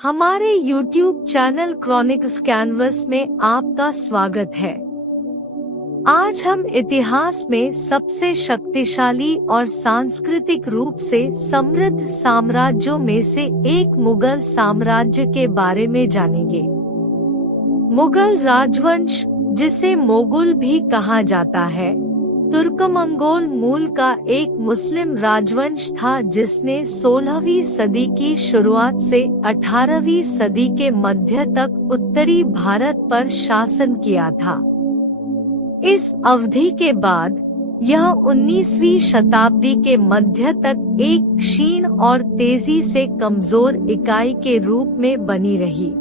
हमारे YouTube channel क्रॉनिक्स canvas में आपका स्वागत है। आज हम इतिहास में सबसे शक्तिशाली और सांस्कृतिक रूप से समृद्ध साम्राज्यों में से एक मुगल साम्राज्य के बारे में जानेंगे। मुगल राजवंश, जिसे मोगल भी कहा जाता है, तुर्कमंगोल मूल का एक मुस्लिम राजवंश था जिसने 16वीं सदी की शुरुआत से 18वीं सदी के मध्य तक उत्तरी भारत पर शासन किया था। इस अवधि के बाद यह 19वीं शताब्दी के मध्य तक एक क्षीण और तेजी से कमजोर इकाई के रूप में बनी रही।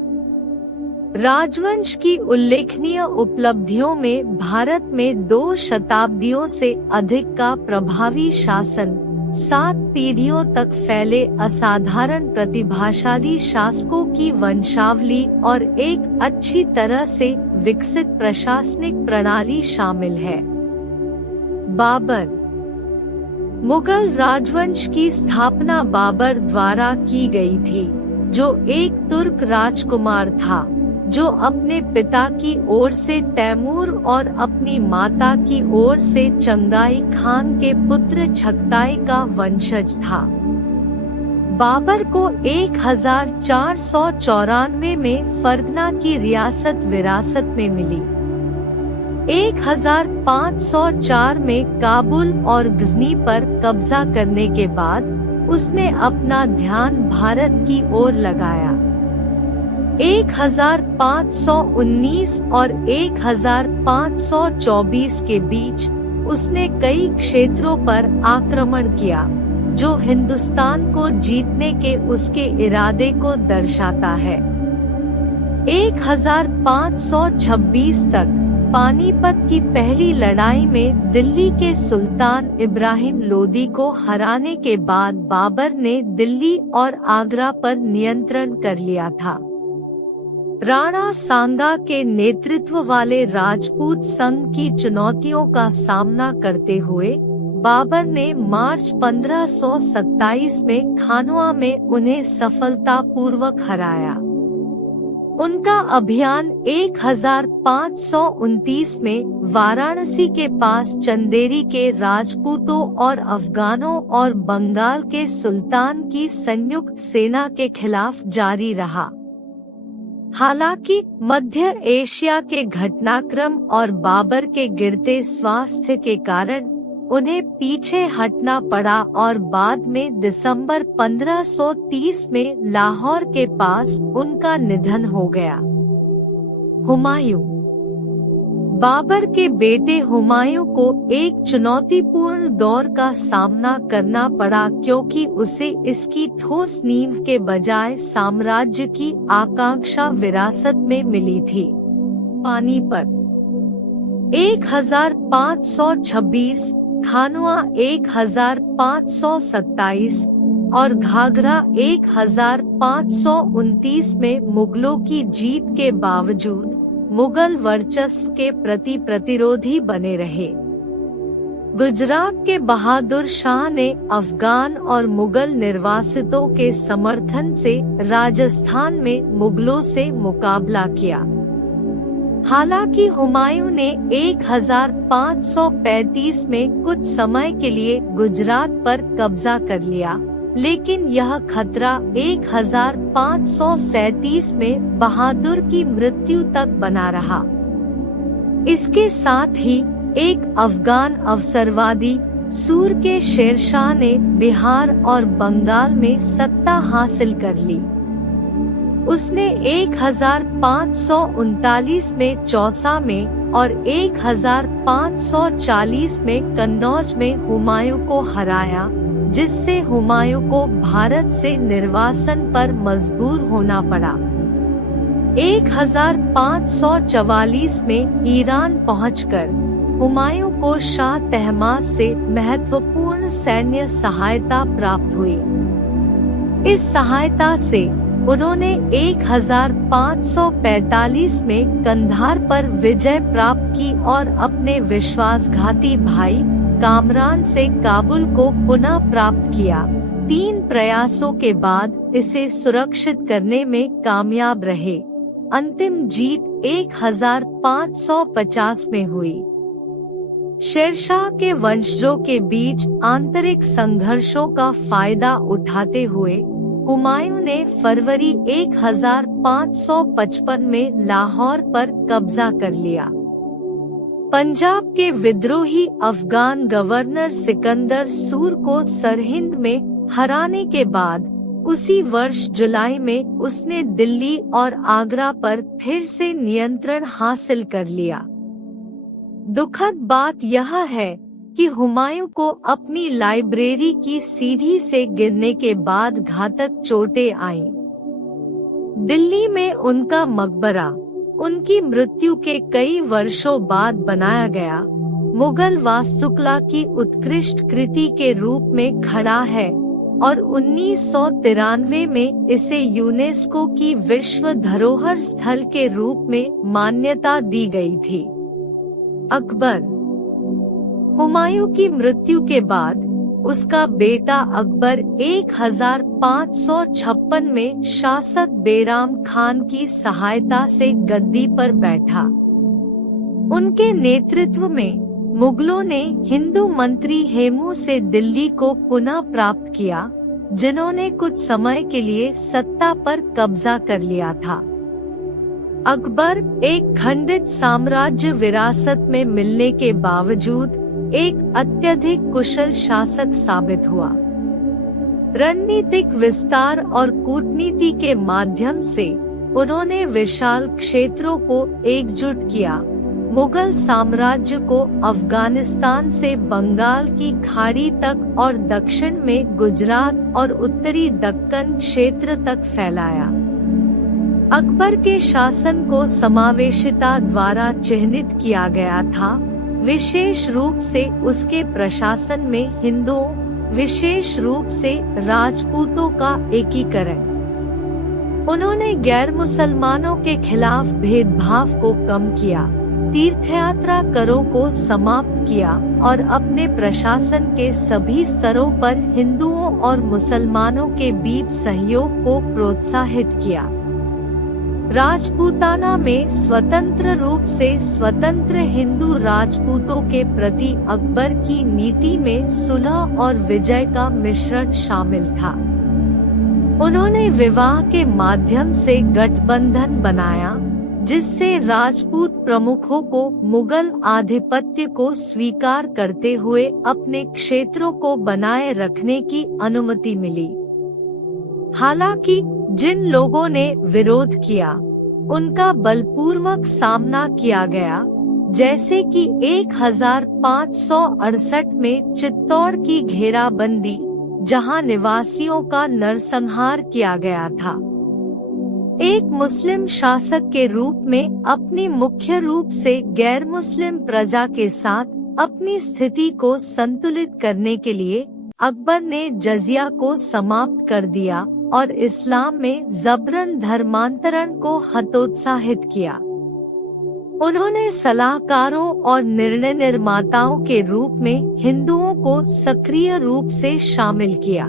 राजवंश की उल्लेखनीय उपलब्धियों में भारत में 2 शताब्दियों से अधिक का प्रभावी शासन, 7 पीढ़ियों तक फैले असाधारण प्रतिभाशाली शासकों की वंशावली और एक अच्छी तरह से विकसित प्रशासनिक प्रणाली शामिल है। बाबर। मुगल राजवंश की स्थापना बाबर द्वारा की गई थी, जो एक तुर्क राजकुमार था, जो अपने पिता की ओर से तैमूर और अपनी माता की ओर से चंगाई खान के पुत्र छगताई का वंशज था। बाबर को 1494 में फरगना की रियासत विरासत में मिली। 1504 में काबुल और गजनी पर कब्जा करने के बाद उसने अपना ध्यान भारत की ओर लगाया। 1519 और 1524 के बीच उसने कई क्षेत्रों पर आक्रमण किया, जो हिंदुस्तान को जीतने के उसके इरादे को दर्शाता है। 1526 तक पानीपत की पहली लड़ाई में दिल्ली के सुल्तान इब्राहिम लोदी को हराने के बाद बाबर ने दिल्ली और आगरा पर नियंत्रण कर लिया था। राणा सांगा के नेतृत्व वाले राजपूत संघ की चुनौतियों का सामना करते हुए बाबर ने मार्च 1527 में खानुआ में उन्हें सफलतापूर्वक हराया। उनका अभियान 1529 में वाराणसी के पास चंदेरी के राजपूतों और अफगानों और बंगाल के सुल्तान की संयुक्त सेना के खिलाफ जारी रहा। हालांकि मध्य एशिया के घटनाक्रम और बाबर के गिरते स्वास्थ्य के कारण उन्हें पीछे हटना पड़ा और बाद में दिसंबर 1530 में लाहौर के पास उनका निधन हो गया। हुमायूं। बाबर के बेटे हुमायूं को एक चुनौतीपूर्ण दौर का सामना करना पड़ा क्योंकि उसे इसकी ठोस नींव के बजाय साम्राज्य की आकांक्षा विरासत में मिली थी। पानीपत 1526, खानुआ 1527 और घाघरा 1529 में मुगलों की जीत के बावजूद मुगल वर्चस्व के प्रति प्रतिरोधी बने रहे। गुजरात के बहादुर शाह ने अफगान और मुगल निर्वासितों के समर्थन से राजस्थान में मुगलों से मुकाबला किया। हालांकि हुमायूं ने 1535 में कुछ समय के लिए गुजरात पर कब्जा कर लिया, लेकिन यह खतरा 1537 में बहादुर की मृत्यु तक बना रहा। इसके साथ ही एक अफगान अवसरवादी सूर के शेरशाह ने बिहार और बंगाल में सत्ता हासिल कर ली। उसने 1539 में चौसा में और 1540 में कन्नौज में हुमायूं को हराया, जिससे हुमायूं को भारत से निर्वासन पर मजबूर होना पड़ा। 1544 में ईरान पहुंचकर हुमायूं को शाह तहमास से महत्वपूर्ण सैन्य सहायता प्राप्त हुई। इस सहायता से उन्होंने 1545 में कंधार पर विजय प्राप्त की और अपने विश्वासघाती भाई कामरान से काबुल को पुनः प्राप्त किया, 3 प्रयासों के बाद इसे सुरक्षित करने में कामयाब रहे। अंतिम जीत 1550 में हुई। शेरशाह के वंशजों के बीच आंतरिक संघर्षों का फायदा उठाते हुए हुमायूं ने फरवरी 1555 में लाहौर पर कब्जा कर लिया। पंजाब के विद्रोही अफगान गवर्नर सिकंदर सूर को सरहिंद में हराने के बाद उसी वर्ष जुलाई में उसने दिल्ली और आगरा पर फिर से नियंत्रण हासिल कर लिया। दुखद बात यह है कि हुमायूं को अपनी लाइब्रेरी की सीढ़ी से गिरने के बाद घातक चोटें आईं। दिल्ली में उनका मकबरा उनकी मृत्यु के कई वर्षों बाद बनाया गया मुगल वास्तुकला की उत्कृष्ट कृति के रूप में खड़ा है और 1993 में इसे यूनेस्को की विश्व धरोहर स्थल के रूप में मान्यता दी गई थी। अकबर। हुमायूं की मृत्यु के बाद उसका बेटा अकबर 1556 में शासक बैराम खान की सहायता से गद्दी पर बैठा। उनके नेतृत्व में मुगलों ने हिंदू मंत्री हेमू से दिल्ली को पुनः प्राप्त किया, जिन्होंने कुछ समय के लिए सत्ता पर कब्जा कर लिया था। अकबर एक खंडित साम्राज्य विरासत में मिलने के बावजूद एक अत्यधिक कुशल शासक साबित हुआ। रणनीतिक विस्तार और कूटनीति के माध्यम से उन्होंने विशाल क्षेत्रों को एकजुट किया, मुगल साम्राज्य को अफगानिस्तान से बंगाल की खाड़ी तक और दक्षिण में गुजरात और उत्तरी दक्कन क्षेत्र तक फैलाया। अकबर के शासन को समावेशिता द्वारा चिह्नित किया गया था, विशेष रूप से उसके प्रशासन में हिंदुओं, विशेष रूप से राजपूतों का एकीकरण। उन्होंने गैर मुसलमानों के खिलाफ भेदभाव को कम किया, तीर्थयात्रा करों को समाप्त किया और अपने प्रशासन के सभी स्तरों पर हिंदुओं और मुसलमानों के बीच सहयोग को प्रोत्साहित किया। राजपूताना में स्वतंत्र रूप से स्वतंत्र हिंदू राजपूतों के प्रति अकबर की नीति में सुलह और विजय का मिश्रण शामिल था। उन्होंने विवाह के माध्यम से गठबंधन बनाया, जिससे राजपूत प्रमुखों को मुगल आधिपत्य को स्वीकार करते हुए अपने क्षेत्रों को बनाए रखने की अनुमति मिली। हालांकि जिन लोगों ने विरोध किया, उनका बलपूर्वक सामना किया गया, जैसे कि 1568 में चित्तौड़ की घेराबंदी, जहां निवासियों का नरसंहार किया गया था। एक मुस्लिम शासक के रूप में अपनी मुख्य रूप से गैर मुस्लिम प्रजा के साथ अपनी स्थिति को संतुलित करने के लिए अकबर ने जजिया को समाप्त कर दिया और इस्लाम में जबरन धर्मांतरण को हतोत्साहित किया। उन्होंने सलाहकारों और निर्णय निर्माताओं के रूप में हिंदुओं को सक्रिय रूप से शामिल किया।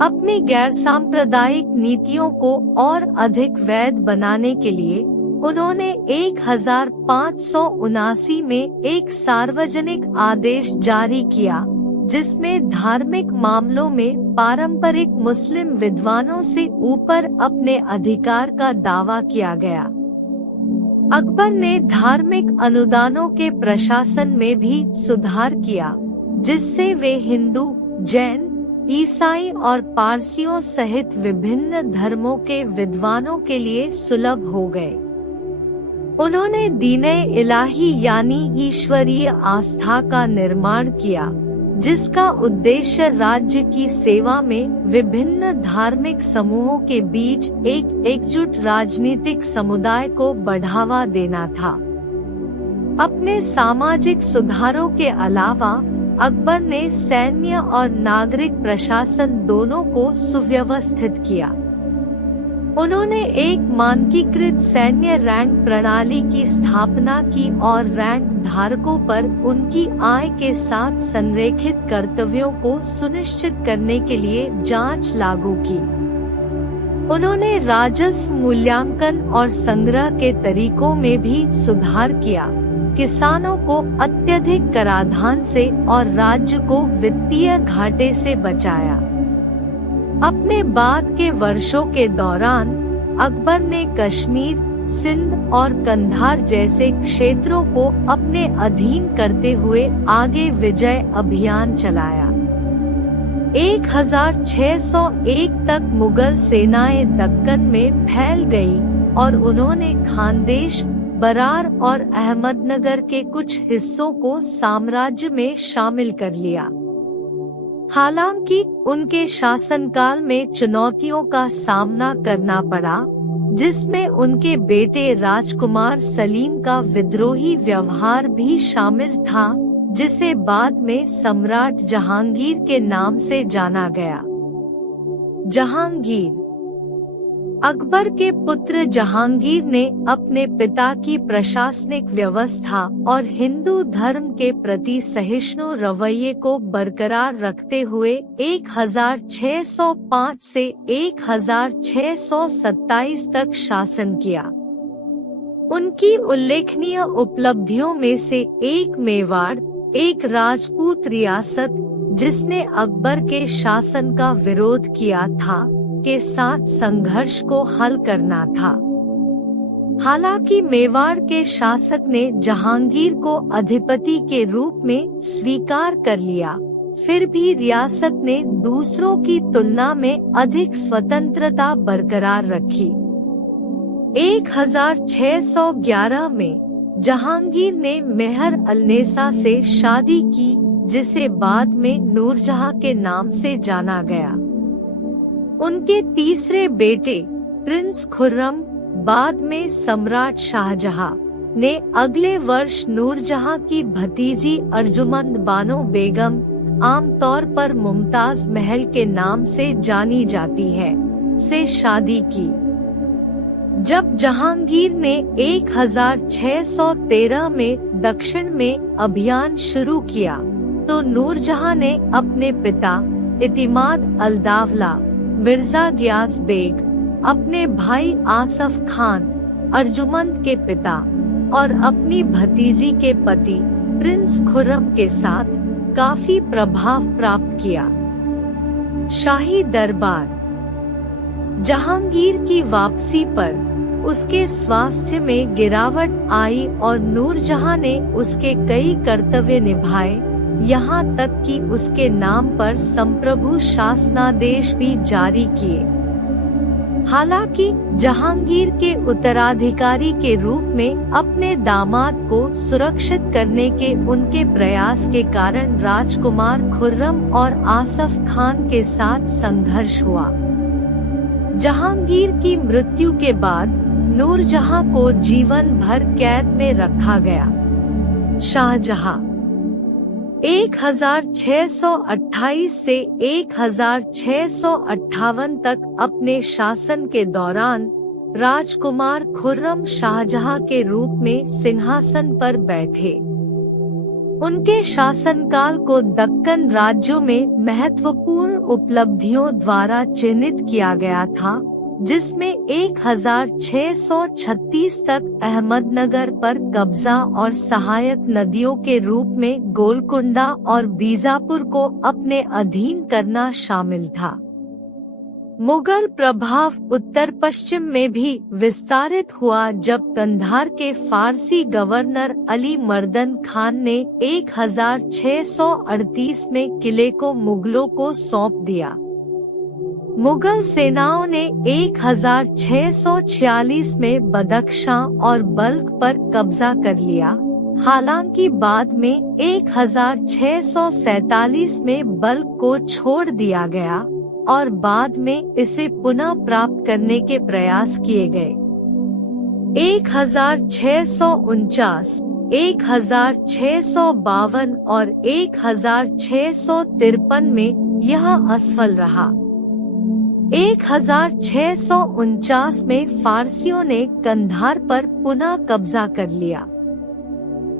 अपनी गैर सांप्रदायिक नीतियों को और अधिक वैध बनाने के लिए उन्होंने 1579 में एक सार्वजनिक आदेश जारी किया, जिसमें धार्मिक मामलों में पारंपरिक मुस्लिम विद्वानों से ऊपर अपने अधिकार का दावा किया गया। अकबर ने धार्मिक अनुदानों के प्रशासन में भी सुधार किया, जिससे वे हिंदू, जैन, ईसाई और पारसियों सहित विभिन्न धर्मों के विद्वानों के लिए सुलभ हो गए। उन्होंने दीने इलाही यानी ईश्वरीय आस्था का निर्माण किया, जिसका उद्देश्य राज्य की सेवा में विभिन्न धार्मिक समूहों के बीच एक एकजुट राजनीतिक समुदाय को बढ़ावा देना था। अपने सामाजिक सुधारों के अलावा अकबर ने सैन्य और नागरिक प्रशासन दोनों को सुव्यवस्थित किया। उन्होंने एक मानकीकृत सैन्य रैंक प्रणाली की स्थापना की और रैंक धारकों पर उनकी आय के साथ संरेखित कर्तव्यों को सुनिश्चित करने के लिए जांच लागू की। उन्होंने राजस्व मूल्यांकन और संग्रह के तरीकों में भी सुधार किया, किसानों को अत्यधिक कराधान से और राज्य को वित्तीय घाटे से बचाया। अपने बाद के वर्षों के दौरान अकबर ने कश्मीर, सिंध और कंधार जैसे क्षेत्रों को अपने अधीन करते हुए आगे विजय अभियान चलाया। 1601 तक मुगल सेनाएं दक्कन में फैल गई और उन्होंने खानदेश, बरार और अहमदनगर के कुछ हिस्सों को साम्राज्य में शामिल कर लिया। हालांकि उनके शासनकाल में चुनौतियों का सामना करना पड़ा, जिसमें उनके बेटे राजकुमार सलीम का विद्रोही व्यवहार भी शामिल था, जिसे बाद में सम्राट जहांगीर के नाम से जाना गया। जहांगीर अकबर के पुत्र जहांगीर ने अपने पिता की प्रशासनिक व्यवस्था और हिंदू धर्म के प्रति सहिष्णु रवैये को बरकरार रखते हुए 1605 से 1627 तक शासन किया। उनकी उल्लेखनीय उपलब्धियों में से एक मेवाड़, एक राजपूत रियासत जिसने अकबर के शासन का विरोध किया था, के साथ संघर्ष को हल करना था। हालांकि मेवाड़ के शासक ने जहांगीर को अधिपति के रूप में स्वीकार कर लिया, फिर भी रियासत ने दूसरों की तुलना में अधिक स्वतंत्रता बरकरार रखी। 1611 में जहांगीर ने मेहर अलनेसा से शादी की, जिसे बाद में नूरजहां के नाम से जाना गया। उनके तीसरे बेटे प्रिंस खुर्रम, बाद में सम्राट शाहजहां, ने अगले वर्ष नूरजहां की भतीजी अर्जुमंद बानो बेगम, आमतौर पर मुमताज महल के नाम से जानी जाती है, से शादी की। जब जहांगीर ने 1613 में दक्षिण में अभियान शुरू किया, तो नूरजहां ने अपने पिता इतिमाद अल-दावला, मिर्जा गियास बेग, अपने भाई आसफ खान, अर्जुमंद के पिता, और अपनी भतीजी के पति प्रिंस खुर्रम के साथ काफी प्रभाव प्राप्त किया। शाही दरबार जहांगीर की वापसी पर उसके स्वास्थ्य में गिरावट आई और नूरजहां ने उसके कई कर्तव्य निभाए, यहाँ तक कि उसके नाम पर संप्रभु शासनादेश भी जारी किए। हालांकि जहांगीर के उत्तराधिकारी के रूप में अपने दामाद को सुरक्षित करने के उनके प्रयास के कारण राजकुमार खुर्रम और आसफ खान के साथ संघर्ष हुआ। जहांगीर की मृत्यु के बाद नूरजहां को जीवन भर कैद में रखा गया। शाहजहां 1628 से 1658 तक अपने शासन के दौरान राजकुमार खुर्रम शाहजहां के रूप में सिंहासन पर बैठे। उनके शासनकाल को दक्कन राज्यों में महत्वपूर्ण उपलब्धियों द्वारा चिन्हित किया गया था, जिसमें 1636 तक अहमदनगर पर कब्जा और सहायक नदियों के रूप में गोलकुंडा और बीजापुर को अपने अधीन करना शामिल था। मुगल प्रभाव उत्तर पश्चिम में भी विस्तारित हुआ जब कंधार के फारसी गवर्नर अली मर्दन खान ने 1638 में किले को मुगलों को सौंप दिया। मुगल सेनाओं ने 1646 में बदख्शां और बल्ख पर कब्जा कर लिया। हालांकि बाद में 1647 में बल्ख को छोड़ दिया गया और बाद में इसे पुनः प्राप्त करने के प्रयास किए गए। 1649, 1652 और 1653 में यह असफल रहा। 1649 में फारसियों ने कंधार पर पुनः कब्जा कर लिया।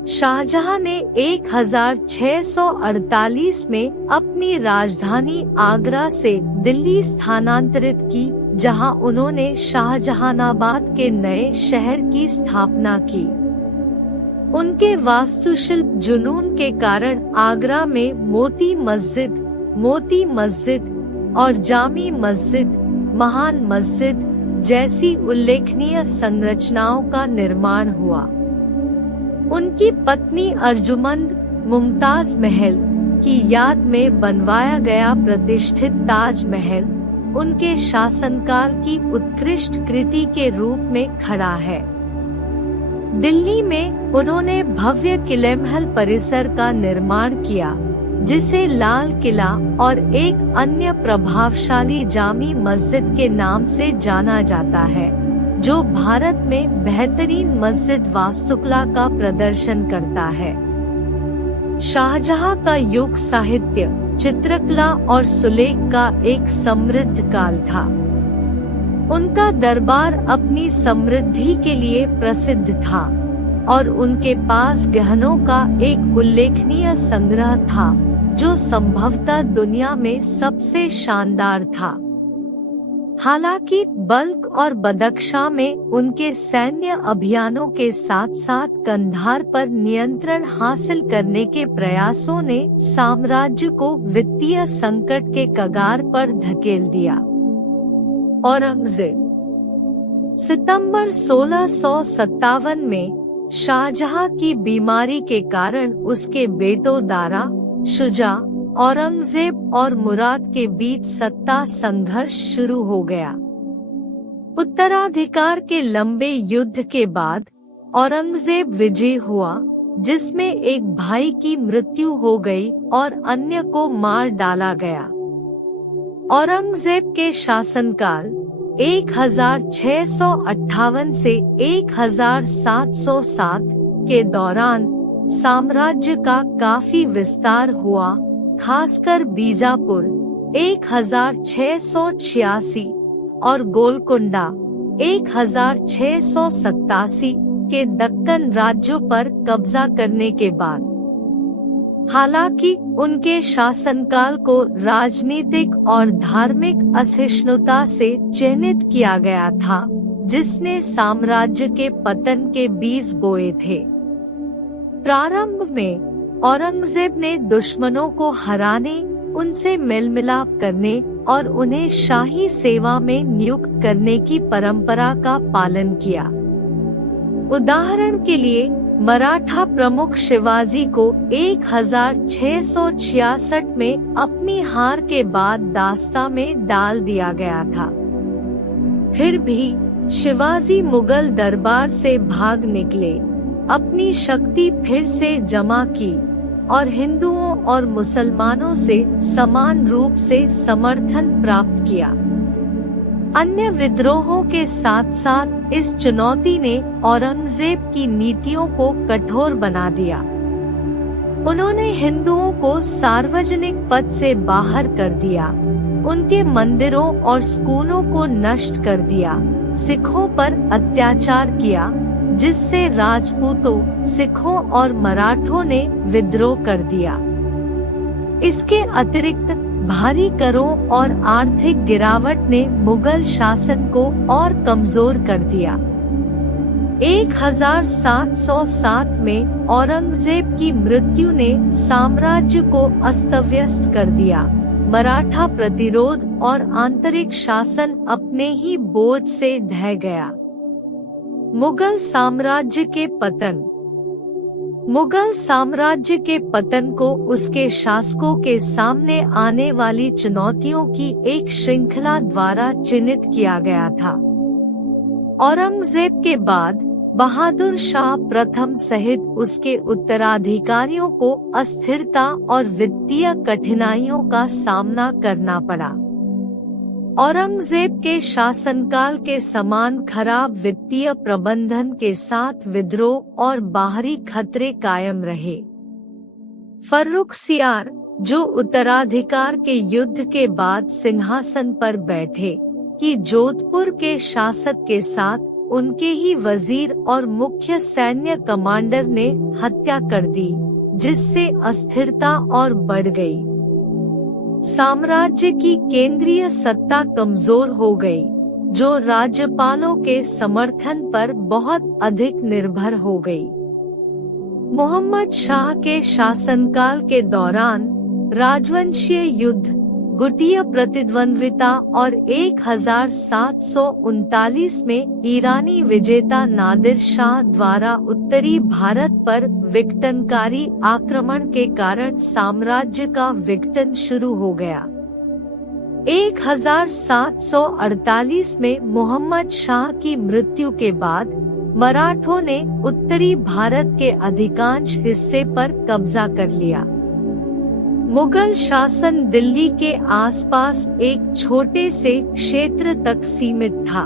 शाहजहां ने 1648 में अपनी राजधानी आगरा से दिल्ली स्थानांतरित की, जहां उन्होंने शाहजहानाबाद के नए शहर की स्थापना की। उनके वास्तुशिल्प जुनून के कारण आगरा में मोती मस्जिद और जामी मस्जिद, महान मस्जिद जैसी उल्लेखनीय संरचनाओं का निर्माण हुआ। उनकी पत्नी अर्जुमंद मुमताज महल की याद में बनवाया गया प्रतिष्ठित ताज महल उनके शासनकाल की उत्कृष्ट कृति के रूप में खड़ा है। दिल्ली में उन्होंने भव्य किलेमहल परिसर का निर्माण किया, जिसे लाल किला और एक अन्य प्रभावशाली जामी मस्जिद के नाम से जाना जाता है, जो भारत में बेहतरीन मस्जिद वास्तुकला का प्रदर्शन करता है। शाहजहां का युग साहित्य, चित्रकला और सुलेख का एक समृद्ध काल था। उनका दरबार अपनी समृद्धि के लिए प्रसिद्ध था और उनके पास गहनों का एक उल्लेखनीय संग्रह था, जो संभवतः दुनिया में सबसे शानदार था। हालांकि बल्ख और बदख्शां में उनके सैन्य अभियानों के साथ साथ कंधार पर नियंत्रण हासिल करने के प्रयासों ने साम्राज्य को वित्तीय संकट के कगार पर धकेल दिया। औरंगजेब सितंबर 1657 में शाहजहां की बीमारी के कारण उसके बेटों दारा, शुजा, औरंगजेब और मुराद के बीच सत्ता संघर्ष शुरू हो गया। उत्तराधिकार के लंबे युद्ध के बाद औरंगजेब विजयी हुआ, जिसमें एक भाई की मृत्यु हो गई और अन्य को मार डाला गया। औरंगजेब के शासनकाल 1658 से 1707 के दौरान साम्राज्य का काफी विस्तार हुआ, खासकर बीजापुर 1686 और गोलकुंडा 1687 के दक्कन राज्यों पर कब्जा करने के बाद। हालांकि उनके शासनकाल को राजनीतिक और धार्मिक असहिष्णुता से चिन्हित किया गया था, जिसने साम्राज्य के पतन के बीज बोए थे। प्रारंभ में औरंगजेब ने दुश्मनों को हराने, उनसे मेलमिलाप करने और उन्हें शाही सेवा में नियुक्त करने की परंपरा का पालन किया। उदाहरण के लिए मराठा प्रमुख शिवाजी को 1666 में अपनी हार के बाद दास्ता में डाल दिया गया था। फिर भी शिवाजी मुगल दरबार से भाग निकले, अपनी शक्ति फिर से जमा की और हिंदुओं और मुसलमानों से समान रूप से समर्थन प्राप्त किया। अन्य विद्रोहों के साथ साथ इस चुनौती ने औरंगजेब की नीतियों को कठोर बना दिया। उन्होंने हिंदुओं को सार्वजनिक पद से बाहर कर दिया, उनके मंदिरों और स्कूलों को नष्ट कर दिया, सिखों पर अत्याचार किया, जिससे राजपूतों, सिखों और मराठों ने विद्रोह कर दिया। इसके अतिरिक्त भारी करों और आर्थिक गिरावट ने मुगल शासन को और कमजोर कर दिया। 1707 में औरंगजेब की मृत्यु ने साम्राज्य को अस्तव्यस्त कर दिया। मराठा प्रतिरोध और आंतरिक शासन अपने ही बोझ से ढह गया। मुगल साम्राज्य के पतन। मुगल साम्राज्य के पतन को उसके शासकों के सामने आने वाली चुनौतियों की एक श्रृंखला द्वारा चिन्हित किया गया था। औरंगजेब के बाद बहादुर शाह प्रथम सहित उसके उत्तराधिकारियों को अस्थिरता और वित्तीय कठिनाइयों का सामना करना पड़ा। औरंगजेब के शासनकाल के समान खराब वित्तीय प्रबंधन के साथ विद्रोह और बाहरी खतरे कायम रहे। फर्रुखसियार जो उत्तराधिकार के युद्ध के बाद सिंहासन पर बैठे, कि जोधपुर के शासक के साथ उनके ही वजीर और मुख्य सैन्य कमांडर ने हत्या कर दी, जिससे अस्थिरता और बढ़ गई। साम्राज्य की केंद्रीय सत्ता कमजोर हो गई, जो राज्यपालों के समर्थन पर बहुत अधिक निर्भर हो गई। मोहम्मद शाह के शासनकाल के दौरान राजवंशीय युद्ध, गुटिया प्रतिद्वंद्विता और 1739 में ईरानी विजेता नादिर शाह द्वारा उत्तरी भारत पर विघटनकारी आक्रमण के कारण साम्राज्य का विघटन शुरू हो गया। 1748 में मोहम्मद शाह की मृत्यु के बाद मराठों ने उत्तरी भारत के अधिकांश हिस्से पर कब्जा कर लिया। मुगल शासन दिल्ली के आसपास एक छोटे से क्षेत्र तक सीमित था।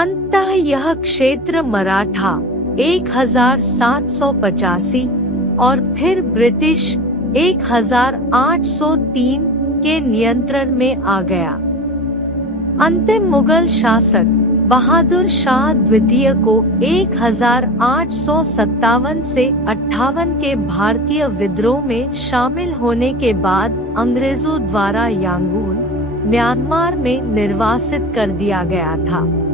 अंततः यह क्षेत्र मराठा 1785 और फिर ब्रिटिश 1803 के नियंत्रण में आ गया। अंतिम मुगल शासक बहादुर शाह द्वितीय को 1857 से 58 के भारतीय विद्रोह में शामिल होने के बाद अंग्रेजों द्वारा यांगून, म्यांमार में निर्वासित कर दिया गया था।